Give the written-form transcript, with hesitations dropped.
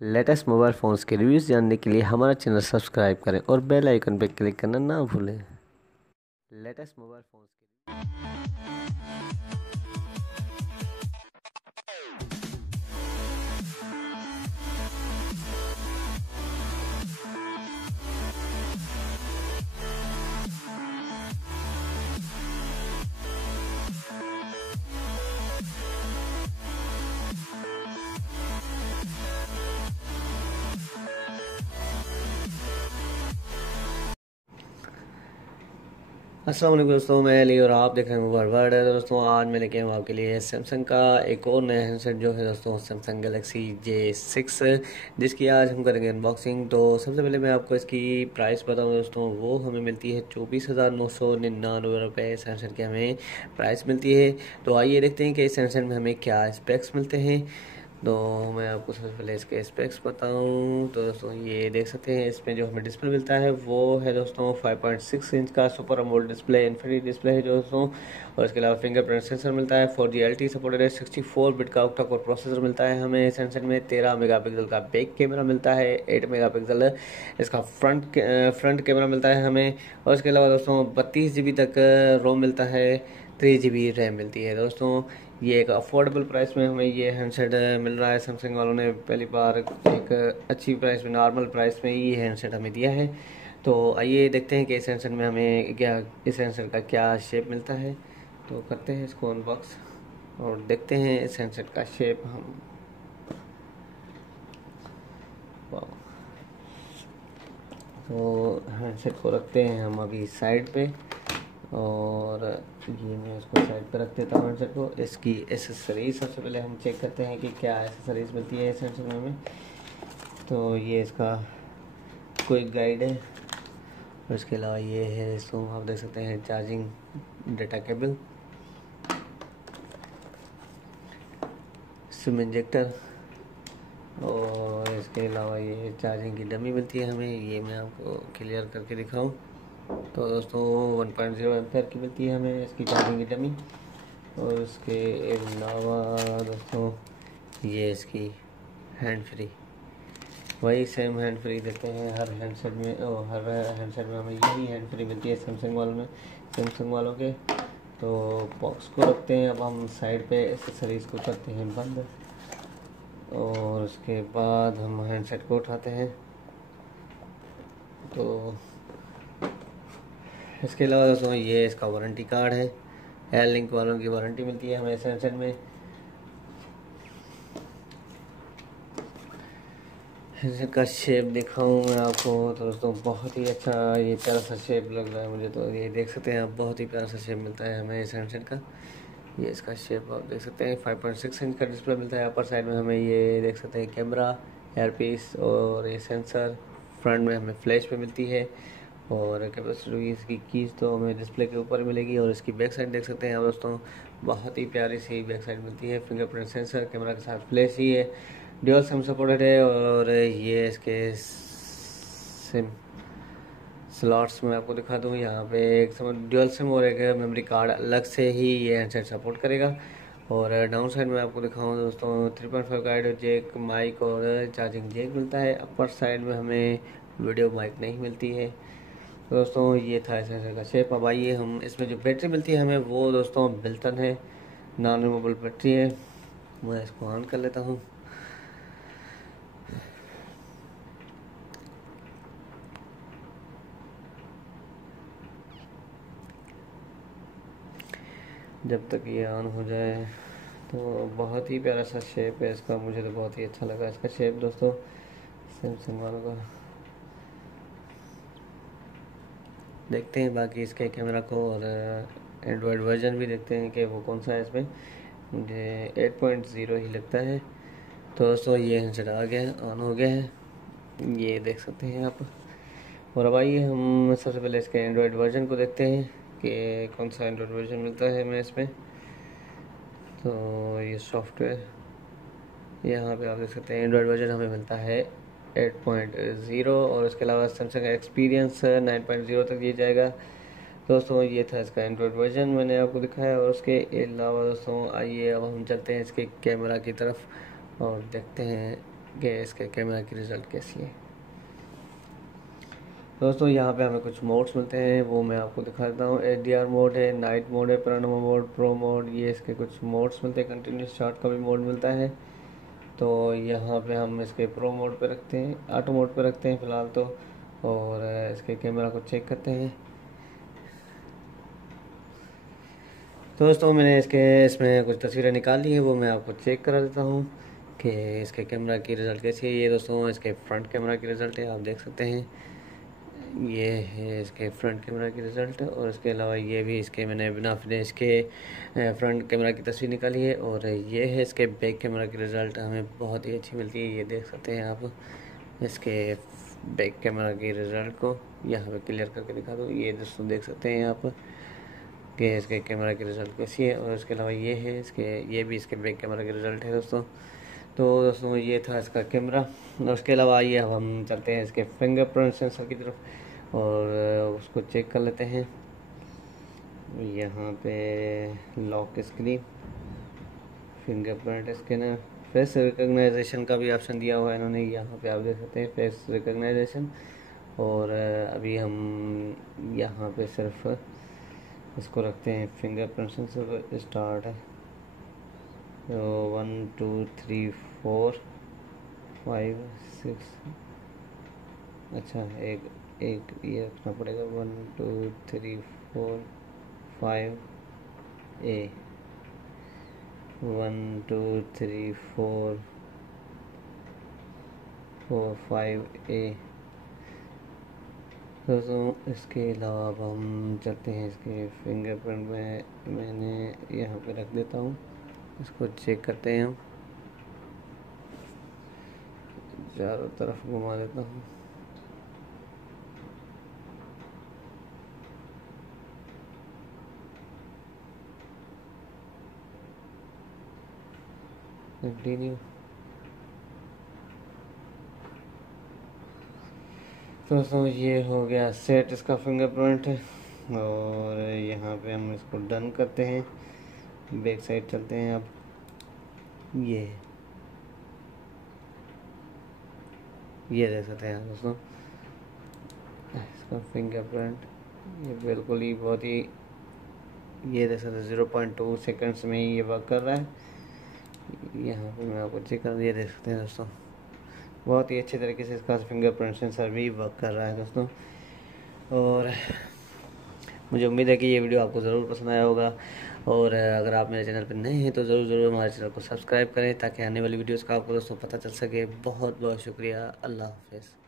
Latest mobile phones के reviews जानने के लिए हमारा चैनल सब्सक्राइब करें और बेल आइकन पर क्लिक करना ना भूलें। लेटेस्ट मोबाइल फ़ोन्स के अस्सलाम वालेकुम दोस्तों, मैं अली और आप देख रहे हैं मोबाइल वर्ल्ड। दोस्तों आज मैं लेके आऊँ आपके लिए सैमसंग का एक और नया हैंडसेट जो है दोस्तों सैमसंग गैलेक्सी J6, जिसकी आज हम करेंगे अनबॉक्सिंग। तो सबसे पहले मैं आपको इसकी प्राइस बताऊँ दोस्तों, वो हमें मिलती है 24,999 रुपये। इस हैंडसेट की हमें प्राइस मिलती है। तो आइए देखते हैं कि इस हैंडसेट में हमें क्या स्पेक्स मिलते हैं। तो मैं आपको सबसे पहले इसके स्पेक्स बताऊं तो दोस्तों ये देख सकते हैं, इसमें जो हमें डिस्प्ले मिलता है वो है दोस्तों 5.6 इंच का super AMOLED display, infinity display है दोस्तों। और इसके अलावा फिंगरप्रिंट सेंसर मिलता है, 4G LTE सपोर्टेड है, 64 बिट का ऑक्टा कोर प्रोसेसर मिलता है हमें इस हैंडसेट में, 13 मेगापिक्सल का बैक कैमरा मिलता है, 8 मेगापिक्सल इसका फ्रंट कैमरा मिलता है हमें। और इसके अलावा दोस्तों 32 GB तक रोम मिलता है, 3 GB रैम मिलती है दोस्तों। ये एक अफोर्डेबल प्राइस में हमें ये हैंडसेट मिल रहा है। सैमसंग वालों ने पहली बार एक अच्छी प्राइस में, नॉर्मल प्राइस में ये हैंडसेट हमें दिया है। तो आइए देखते हैं कि इस हैंडसेट में हमें क्या, इस हैंडसेट का क्या शेप मिलता है। तो करते हैं इसको अनबॉक्स और देखते हैं इस हैंडसेट का शेप हम। तो हैंडसेट को रखते हैं हम अभी साइड पे, और ये मैं इसको साइड पे रख देता हूँ हैंडसेट को। इसकी एसेसरीज सबसे पहले हम चेक करते हैं कि क्या एसेसरीज मिलती है इस हैंडसेट में हमें। तो ये इसका क्विक गाइड है, और इसके अलावा ये है इसको आप देख सकते हैं charging data cable, SIM injector, और इसके अलावा ये चार्जिंग की डमी मिलती है हमें। ये मैं आपको क्लियर करके दिखाऊं तो दोस्तों 1.0 एम्पेयर की मिलती है हमें इसकी चार्जिंग की डमी। और इसके अलावा दोस्तों ये इसकी हैंड फ्री, वही सेम हैंड फ्री देते हैं हर हैंडसेट में, और हर हैंडसेट में हमें यही हैंड फ्री मिलती है सैमसंग वालों के। तो बॉक्स को रखते हैं अब हम साइड पे, एसेसरीज़ को करते हैं बंद, और उसके बाद हम हैंडसेट को उठाते हैं। तो इसके अलावा दोस्तों ये इसका वारंटी कार्ड है, एयर लिंक वालों की वारंटी मिलती है हमें इस हैंडसेट में। हैंडसेट का शेप दिखाऊं मैं आपको तो दोस्तों बहुत ही अच्छा, ये प्यारा सा शेप लग रहा है मुझे। तो ये देख सकते हैं आप, बहुत ही प्यारा सा शेप मिलता है हमें इस हैंडसेट का। ये इसका शेप आप देख सकते हैं, 5.6 इंच का डिस्प्ले मिलता है। अपर साइड में हमें ये देख सकते हैं कैमरा, एयरपीस और ये सेंसर। फ्रंट में हमें फ्लैश पे मिलती है, और कैपेसिटी इसकी कीज तो हमें डिस्प्ले के ऊपर मिलेगी। और इसकी बैक साइड देख सकते हैं आप दोस्तों, बहुत ही प्यारी सी बैक साइड मिलती है। फिंगरप्रिंट सेंसर, कैमरा के साथ फ्लैश ही है, ड्यूअल सिम सपोर्टेड है। और ये इसके सिम स्लॉट्स में आपको दिखा दूँ, यहाँ पे एक ड्यूअल सिम और एक मेमोरी कार्ड अलग से ही ये हैंडसेट सपोर्ट करेगा। और डाउन साइड में आपको दिखाऊँ दोस्तों 3.5 का ऑडियो जैक, माइक और चार्जिंग जैक मिलता है। अपर साइड में हमें वीडियो माइक नहीं मिलती है। तो दोस्तों ये था इस हैंडसेट का शेप। अब आइए हम, इसमें जो बैटरी मिलती है हमें वो दोस्तों बिल्टन है, नॉन रिमूवेबल बैटरी है। मैं इसको ऑन कर लेता हूँ। जब तक ये ऑन हो जाए, तो बहुत ही प्यारा सा शेप है इसका, मुझे तो बहुत ही अच्छा लगा इसका शेप दोस्तों सैमसंग वालों का। देखते हैं बाकी इसके कैमरा को, और एंड्रॉयड वर्जन भी देखते हैं कि वो कौन सा है। इसमें मुझे 8.0 ही लगता है। तो दोस्तों ये हैंडसेट आ गया है, ऑन हो गया है, ये देख सकते हैं आप। और अब आइए हम सबसे पहले इसके एंड्रॉयड वर्जन को देखते हैं कि कौन सा एंड्रॉयड वर्जन मिलता है हमें इसमें। तो ये सॉफ्टवेयर, यहाँ पे आप देख सकते हैं एंड्रॉयड वर्जन हमें मिलता है 8.0, और इसके अलावा सैमसंग एक्सपीरियंस 9.0 तक ये जाएगा। दोस्तों ये था इसका एंड्रॉयड वर्जन, मैंने आपको दिखाया। और उसके अलावा दोस्तों आइए अब हम चलते हैं इसके कैमरा की तरफ और देखते हैं कि इसके कैमरा की रिज़ल्ट कैसी है। दोस्तों यहाँ पे हमें कुछ मोड्स मिलते हैं, वो मैं आपको दिखा देता हूँ। HDR मोड है, नाइट मोड है, पैनोरामा मोड, प्रो मोड, ये इसके कुछ मोड्स मिलते हैं। कंटिन्यूस शॉट का भी मोड मिलता है। तो यहाँ पे हम इसके प्रो मोड पे रखते हैं, ऑटो मोड पे रखते हैं फ़िलहाल तो, और इसके कैमरा को चेक करते हैं। तो दोस्तों मैंने इसमें कुछ तस्वीरें निकाल ली हैं, वो मैं आपको चेक करा देता हूँ कि इसके कैमरा की रिज़ल्ट कैसी है। ये दोस्तों इसके फ्रंट कैमरा की रिज़ल्ट है, आप देख सकते हैं। ये है इसके फ्रंट कैमरा की रिज़ल्ट, और इसके अलावा ये भी इसके मैंने बिना फ्लैश के फ्रंट कैमरा की तस्वीर निकाली है। और ये है इसके बैक कैमरा की रिज़ल्ट, हमें बहुत ही अच्छी मिलती है। ये देख सकते हैं आप इसके बैक कैमरा की रिज़ल्ट को, यहाँ पे क्लियर करके दिखा दूँ। ये दोस्तों देख सकते हैं आप कि इसके कैमरा की रिज़ल्ट कैसी है। और इसके अलावा ये है ये भी इसके बैक कैमरा की रिज़ल्ट है दोस्तों। तो दोस्तों ये था इसका कैमरा। और उसके अलावा आइए अब हम चलते हैं इसके फिंगरप्रिंट सेंसर की तरफ और उसको चेक कर लेते हैं। यहाँ पे lock screen, fingerprint scanner, face recognisation का भी ऑप्शन दिया हुआ है इन्होंने, यहाँ पे आप देख सकते हैं फेस रिकग्नाइजेशन। और अभी हम यहाँ पे सिर्फ इसको रखते हैं फिंगरप्रिंट सेंसर स्टार्ट है। तो 1 2 3 4 5 6, अच्छा एक ये रखना पड़ेगा। 1 2 3 4 5 ए, 1 2 3 4 5 ए। दोस्तों इसके अलावा अब हम चलते हैं इसके फिंगरप्रिंट में, मैंने यहाँ पे रख देता हूँ, इसको चेक करते हैं हम। चारों तरफ घुमा देता हूँ। कंटिन्यू। तो दोस्तों ये हो गया सेट इसका फिंगरप्रिंट, और यहाँ पे हम इसको डन करते हैं। बैक साइड चलते हैं अब। ये देख सकते हैं दोस्तों इसका फिंगरप्रिंट, ये बिल्कुल ही बहुत ही, ये देख सकते हैं 0.2 सेकंड्स में ही ये वर्क कर रहा है। यहाँ पे मैं आपको चेक कर, ये देख सकते हैं दोस्तों बहुत ही अच्छे तरीके से इसका फिंगरप्रिंट सेंसर भी वर्क कर रहा है दोस्तों। और मुझे उम्मीद है कि ये वीडियो आपको ज़रूर पसंद आया होगा। और अगर आप मेरे चैनल पर नए हैं तो ज़रूर हमारे चैनल को सब्सक्राइब करें ताकि आने वाली वीडियोस का आपको दोस्तों पता चल सके। बहुत बहुत शुक्रिया। अल्लाह हाफ़िज़।